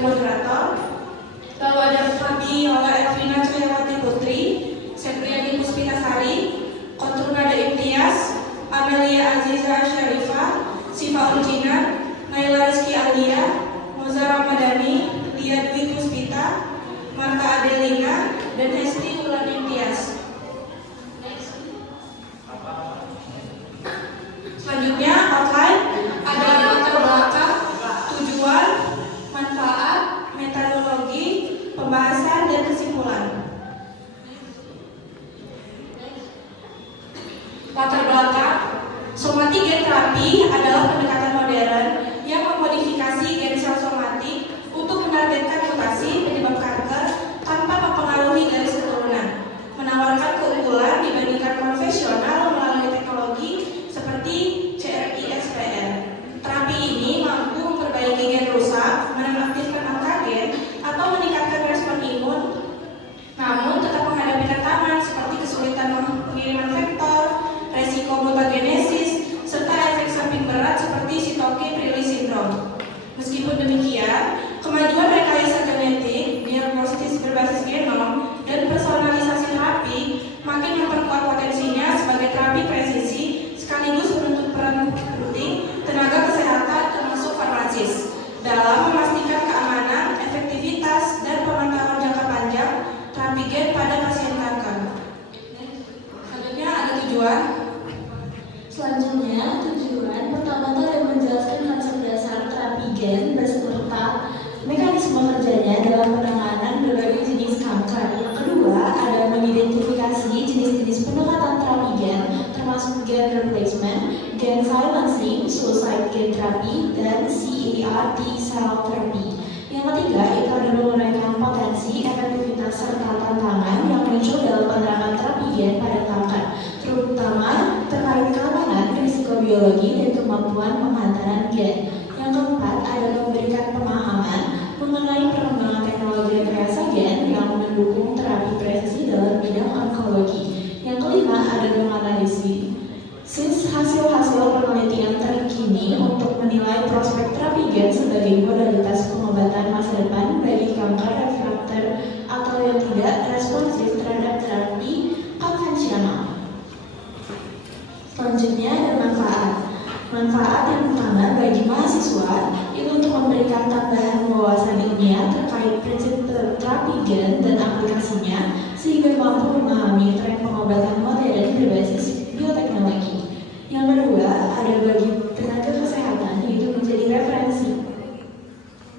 sebagai moderator. Lalu ada Fabi Yola Elvina Cahyawati Putri, Septriani Puspitasari, Kotrunada Imtiaz, Amelia Aziza Syarifah, Siva Urjina, Naila Rizky Alia, Moza Ramadhani, Lia Dwi Puspita, Marta Adelina, dan Hesti Wulan Imtiaz. Selanjutnya outline ada latar belakang, tujuan, manfaat, metodologi, pembahasan, dan kesimpulan. Latar belakang, somatic gen terapi adalah pendekatan modern yang memodifikasi gen sel somatik untuk menargetkan mutasi penyebab kanker tanpa mempengaruhi garis keturunan, menawarkan keunggulan dibandingkan konvensional melalui teknologi seperti CRISPR. Terapi ini mampu memperbaiki gen rusak, menonaktifkan angka gen, atau meningkatkan respon imun, namun tetap menghadapi tantangan seperti kesulitan pengiriman vektor, resiko mutagenesis, serta efek samping berat seperti sitokin release syndrome. Meskipun demikian, kemajuan rekayasa genetik, diagnostis berbasis genom, dan personalisasi terapi makin memperkuat potensinya sebagai terapi presisi sekaligus menuntut peran penting tenaga kesehatan termasuk farmasis dalam memastikan keamanan, efektivitas, dan pemantauan jangka panjang terapi gen pada pasien kanker. Selanjutnya ada tujuan. Selanjutnya, tujuan pertama ada menjelaskan konsep dasar terapi gen beserta mekanisme kerjanya dalam penanganan berbagai jenis kanker. Yang kedua, ada mengidentifikasi jenis-jenis pendekatan terapi gen, termasuk gen replacement, gen silencing, suicide gen therapy, dan CAR T-cell therapy. Yang ketiga, itu ada menguraikan potensi, efektivitas, serta tantangan yang muncul dalam penerapan terapi gen pada kanker, terutama terkait keamanan, risiko biologi, dan kemampuan penghantaran gen. Yang keempat, ada memberikan pemahaman mengenai perkembangan teknologi rekayasa gen yang mendukung terapi presisi dalam bidang onkologi. Yang kelima, ada menganalisis hasil-hasil penelitian terkini untuk menilai prospek terapi gen sebagai modalitas pengobatan masa depan bagi kanker refraktor atau yang tidak responsif terhadap terapi konvensional. Selanjutnya ada manfaat. Manfaat yang pertama bagi mahasiswa itu untuk memberikan tambahan wawasan ilmiah terkait prinsip terapi gen dan aplikasinya sehingga mampu memahami tren pengobatan modern berbasis bioteknologi. Yang kedua, ada bagi tenaga kesehatan yaitu menjadi referensi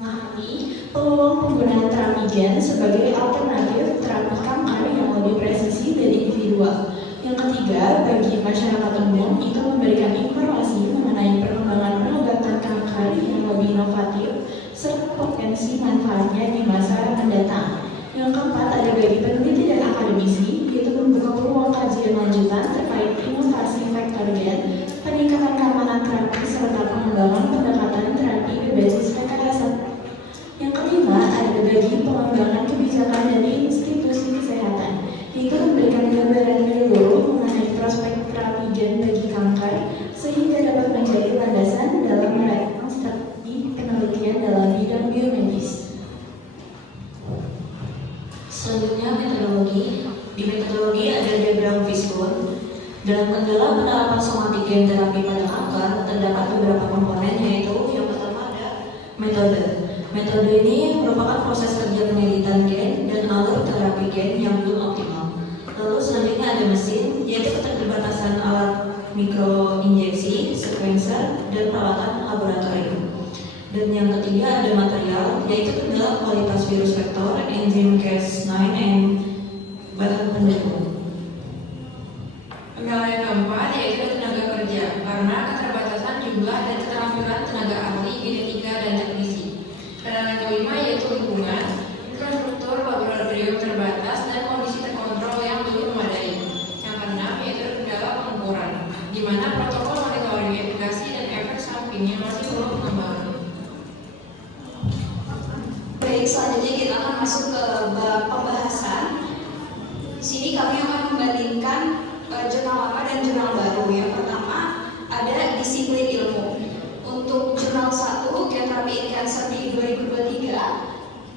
memahami peluang penggunaan terapi gen sebagai alternatif terapi kanker yang lebih presisi dan individual. Yang ketiga, bagi masyarakat umum itu memberikan informasi mengenai perkembangan pengobatan kanker yang lebih inovatif serta potensi manfaatnya di masa mendatang. Yang keempat, ada bagi peneliti dan akademisi yaitu membuka peluang kajian lanjutan terkait inovasi vektor gen, peningkatan keamanan terapi serta pengembangan pendekatan terapi berbasis rekayasa. Yang kelima, ada bagi pengembangan kebijakan dari institusi kesehatan yaitu memberikan gambaran menyeluruh mengenai prospek terapi gen bagi kanker sehingga dapat menjadi landasan dalam merancang strategi penelitian dalam bidang biomedis. Selanjutnya metodologi. Di metodologi ada diagram Fishbone. Dalam kendala penerapan somatic gen terapi pada kanker terdapat beberapa komponen, yaitu yang pertama ada metode. Metode ini merupakan proses kerja penelitian gen dan alur terapi gen yang belum optimal. Lalu selanjutnya ada mesin, yaitu keterbatasan alat mikroinjeksi, sequencer, dan peralatan laboratorium. Dan yang ketiga ada material, yaitu kendala kualitas virus vektor, enzim Cas9, dan bahan pendukung. Kendala yang keempat yaitu tenaga kerja karena keterbatasan jumlah dan keterampilan tenaga ahli genetika dan teknisi. Kendala yang kelima yaitu lingkungan, infrastruktur laboratorium terbatas, dan kondisi terkontrol yang belum memadai. Yang keenam yaitu kendala pengukuran, di mana protokol monitoring efikasi dan efek sampingnya masih perlu pengembangan. Baik, selanjutnya kita akan masuk ke bab pembahasan. Di sini kami akan membandingkan jurnal lama dan jurnal baru. Yang pertama ada disiplin ilmu. Untuk jurnal 1, Gen Therapy in Cancer di 2023,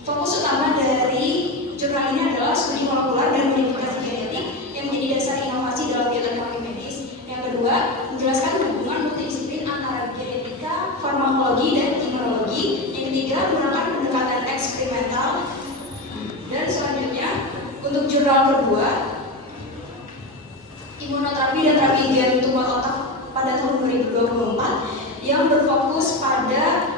Fokus utama dari jurnal ini adalah studi molekuler dan modifikasi genetik yang menjadi dasar inovasi dalam bioteknologi medis. Yang kedua, menjelaskan hubungan multidisiplin antara genetika, farmakologi, dan imunologi. Yang ketiga, menggunakan pendekatan eksperimental. Dan selanjutnya, untuk jurnal kedua, imunoterapi dan terapi gen tumor otak pada tahun 2024 yang berfokus pada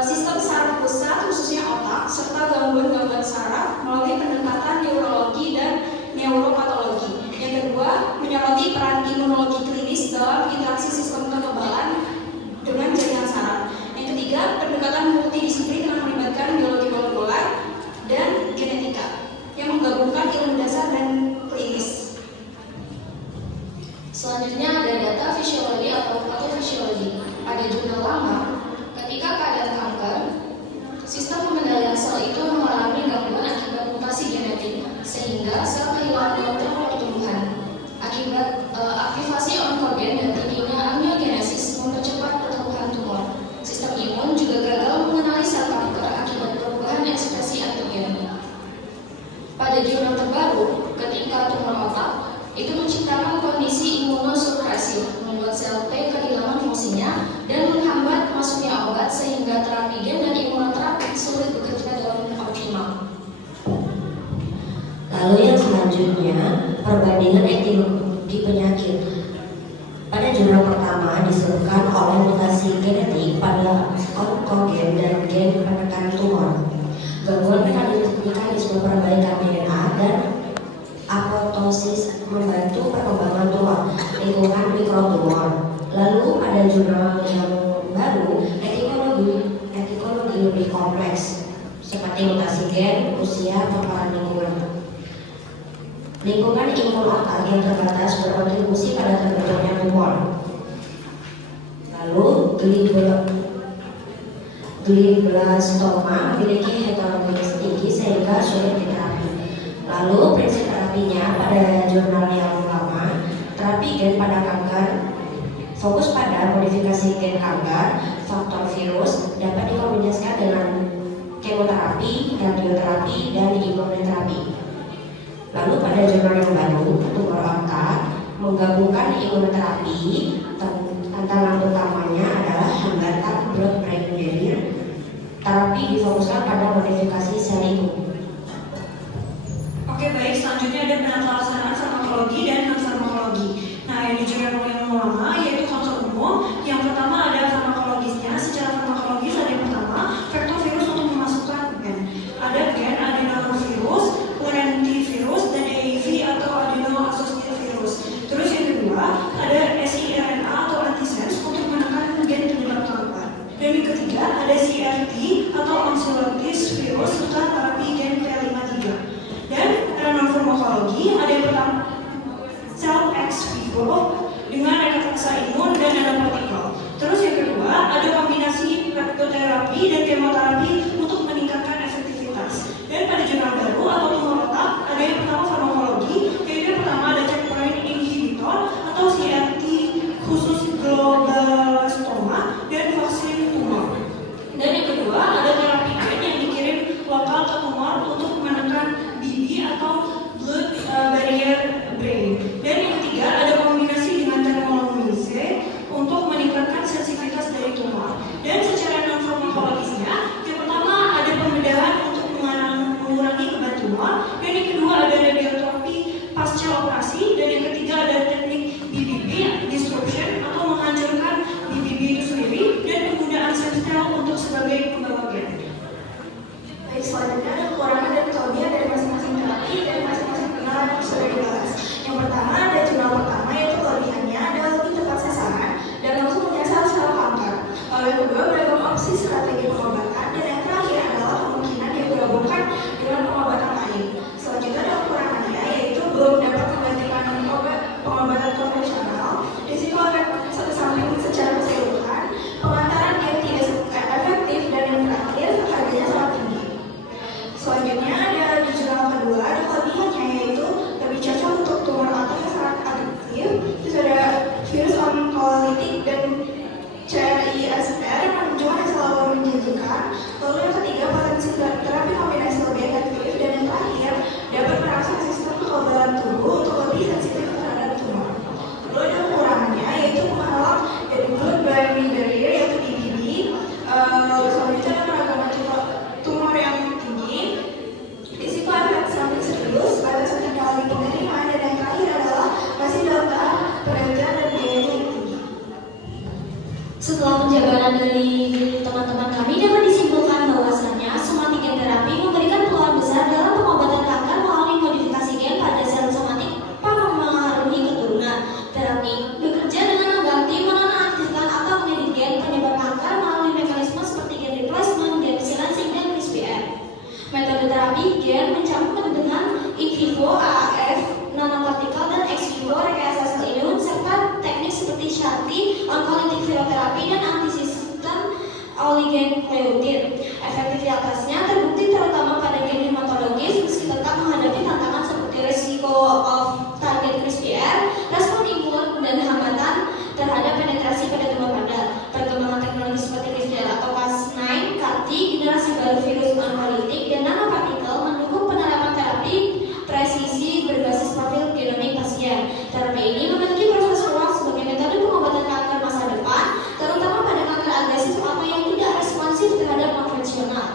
sistem saraf pusat khususnya otak serta gangguan-gangguan saraf melalui pendekatan neurologi dan neuropatologi. Yang kedua, menyoroti peran imunologi klinis dalam interaksi sistem kekebalan dengan jaringan saraf. Yang ketiga, pendekatan multidisiplin yang melibatkan biologi molekuler dan genetika yang menggabungkan ilmu dasar dan klinis. Selanjutnya ada data fisiologi atau patofisiologi. Pada jurnal lama, ketika keadaan kanker, sistem pengendalian sel itu mengalami gangguan akibat mutasi genetik, sehingga sel kehilangan kontrol pertumbuhan. Akibat aktivasi onkogen dan tingginya angiogenesis mempercepat pertumbuhan tumor. Sistem imun juga gagal mengenali sel kanker akibat perubahan ekspresi antigen. Pada jurnal terbaru, ketika tumor otak itu menciptakan kondisi imunosupresif, membuat sel T kehilangan fungsinya dan menghambat masuknya obat sehingga terapi gen dan imunoterapi sulit bekerja dalam optimal. Lalu yang selanjutnya, perbandingan etiologi penyakit. Pada jurnal pertama disebutkan oleh mutasi genetik pada onkogen dan gen penekan tumor. Gangguan mekanisme perbaikan DNA dan apoptosis membantu perkembangan tumor, lingkungan mikrotumor. Lalu pada jurnal yang baru, etikologi lebih kompleks, seperti mutasi gen, usia, paparan lingkungan. Lingkungan imun otak yang terbatas berkontribusi pada terbentuknya tumor. Lalu glioblastoma memiliki heterogenesis tinggi sehingga sulit diterapi. Lalu prinsip terapinya pada jurnal yang lama, terapi gen pada kanker fokus pada modifikasi gen kanker, faktor virus dapat dikombinasikan dengan kemoterapi, radioterapi, dan imunoterapi. Lalu pada jurnal yang baru, tumor otak menggabungkan imunoterapi, tantangan utamanya adalah hambatan blood-brain barrier. Terapi difokuskan pada modifikasi sel imun. Oke, baik, selanjutnya ada penata laksanaan farmakologi dan non-farmakologi. Nah, yang di jurnal yang lama yaitu konsol umum. Yang pertama ada farmakologisnya. Secara farmakologis ada yang pertama, vektor virus untuk memasukkan gen. Ada gen adenovirus, lentivirus, dan AAV atau adeno-associated virus. Terus yang kedua, ada siRNA atau antisense untuk menekan gen penyebab kanker. Dan yang ketiga, ada CRT atau oncolytis virus serta terapi gen P53. Dan non-farmakologi ada yang pertama sel ex vivo dengan rekapitulasi imun dan nanopartikel. Terus yang kedua ada kombinasi peptoterapi dan kemoterapi untuk meningkatkan efektivitas. Dan pada jurnal baru atau tumor otak ada yang pertama farmakologi, yaitu yang pertama ada checkpoint inhibitor atau CRT khusus glioblastoma dan vaksin tumor. Dan yang kedua ada terapi gen yang dikirim lokal ke tumor untuk menekan BB atau blood barrier brain. Dan yang ketiga ada kombinasi dengan termolumase untuk meningkatkan sensitivitas dari tumor. Dan secara non farmakologisnya, yang pertama ada pembedahan untuk mengurangi beban tumor. Dan yang kedua ada radioterapi pasca operasi. Dan yang ketiga ada teknik BBB disruption atau menghancurkan BBB itu sendiri dan penggunaan stem cell untuk sebagai pembawa gen. Baik, selanjutnya ada kekurangan dan kelebihan dari masing-masing terapi dan masing-masing pengenalan yang sudah dibahas. Yang pertama ada jurnal pertama yaitu kelebihannya adalah lebih tepat sasaran dan langsung menyasar sel kanker. Lalu yang kedua beragam opsi strategi pengobatan dan yang terakhir adalah kemungkinan dia bergabungkan dengan pengobatan lain. Selanjutnya ada kekurangannya yaitu belum dapat menggantikan pengobatan konvensional, risiko efek samping secara keseluruhan, pengantaran yang tidak efektif dan yang terakhir harganya sangat tinggi. Selanjutnya ada di jurnal kedua ada kelebihannya yaitu lebih cocok untuk tumor otak yang sangat aktif. Terus ada virus onkolitik dan CRISPR yang menunjukkan yang selalu menjanjikan. Lalu yang ketiga potensi terapi kombinasi virus oncolytic dan nanopartikel mendukung penerapan terapi presisi berbasis profil genomik pasien. Terapi ini memiliki proses ruang sebagai metode pengobatan kanker masa depan, terutama pada kanker agresif atau yang tidak responsif terhadap konvensional.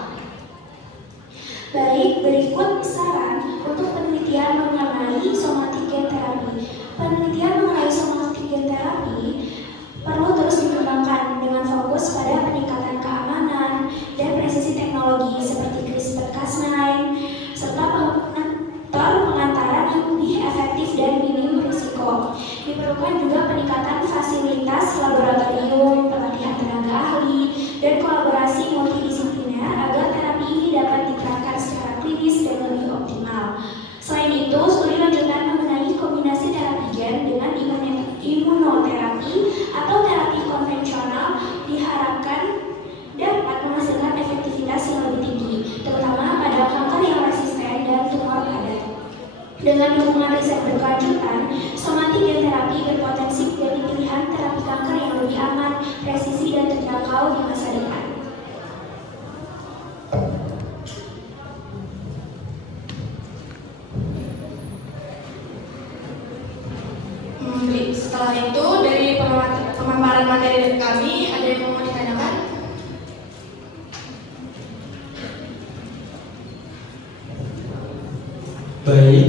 Baik, berikut saran untuk penelitian mengenai somatic gen therapy. Penelitian mengenai somatic gen therapy perlu terus dikembangkan dengan fokus pada peningkatan keamanan dan presisi teknologi seperti CRISPR-Cas9 serta pengantaran yang lebih efektif dan minim risiko. Diperlukan juga peningkatan fasilitas laboratorium, pelatihan tenaga ahli, dan kolaborasi multidisipliner agar terapi ini dapat diterapkan secara klinis dan lebih optimal. Selain itu, studi lanjutan mengenai kombinasi terapi gen dengan imunoterapi atau terapi konvensional diharapkan dapat menghasilkan efektivitas yang lebih tinggi, terutama pada kanker yang resisten dan tumor padat. Dengan dukungan riset berkelanjutan, somatic gen terapi berpotensi menjadi pilihan terapi kanker yang lebih aman, presisi, dan terjangkau di masa depan. Setelah itu dari pemaparan materi kami ada yang mau ditanyakan? Baik,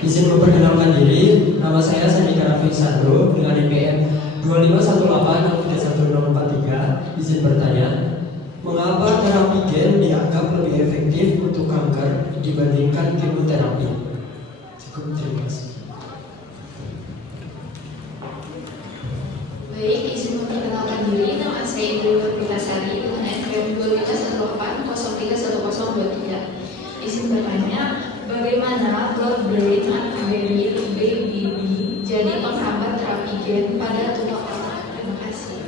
izin memperkenalkan diri. Nama saya Sandika Raffi Sandro dengan NPM 2518631043. Izin bertanya, mengapa terapi gen dianggap lebih efektif untuk kanker dibandingkan kemoterapi? Cukup, terima kasih. Baik, izin memperkenalkan diri. Nama saya Ibu Nurbilasari dengan NPM 2518031023. Izin bertanya, bagaimana blood-brain barrier BBB jadi penghambat terapi gen pada tumor otak? Terima kasih.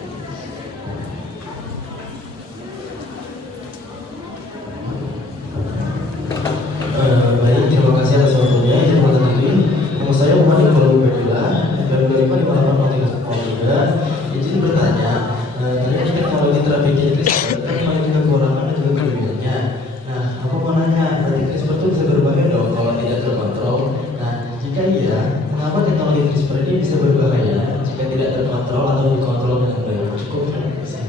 Baik, terima kasih atas waktunya. Izin mengenalkan diri. Nama saya Muhammad Iqbal Ubedillah, NPM 255853. Izin bertanya, terkait teknologi terapi gen CRISPR kan memiliki kekurangan dan juga kelebihannya. Nah, aku mau nanya, berarti CRISPR itu bisa berbahaya dong kalau tidak terkontrol? Nah, jika iya, mengapa teknologi CRISPR ini bisa berbahaya jika tidak terkontrol atau dikontrol dengan baik? Cukup, terima kasih.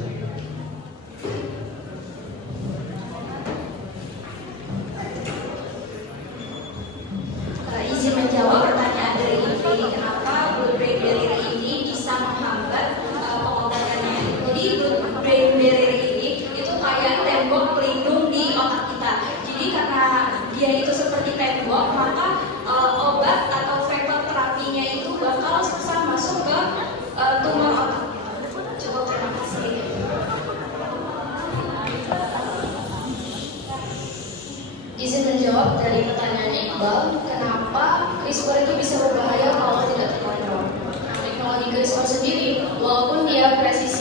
Izin menjawab pertanyaan dari Ivi, kenapa blood-brain barrier ini bisa menghambat pengobatannya. Jadi blood-brain barrier ini itu kayak tembok pelindung di otak kita. Jadi karena dia itu seperti tembok, maka obat atau vektor terapinya itu bakal susah masuk ke tumor otak. Cukup, terima kasih. Izin menjawab dari pertanyaannya Iqbal, kenapa CRISPR itu bisa berbahaya kalau tidak terkontrol? Teknologi CRISPR sendiri, walaupun dia presisi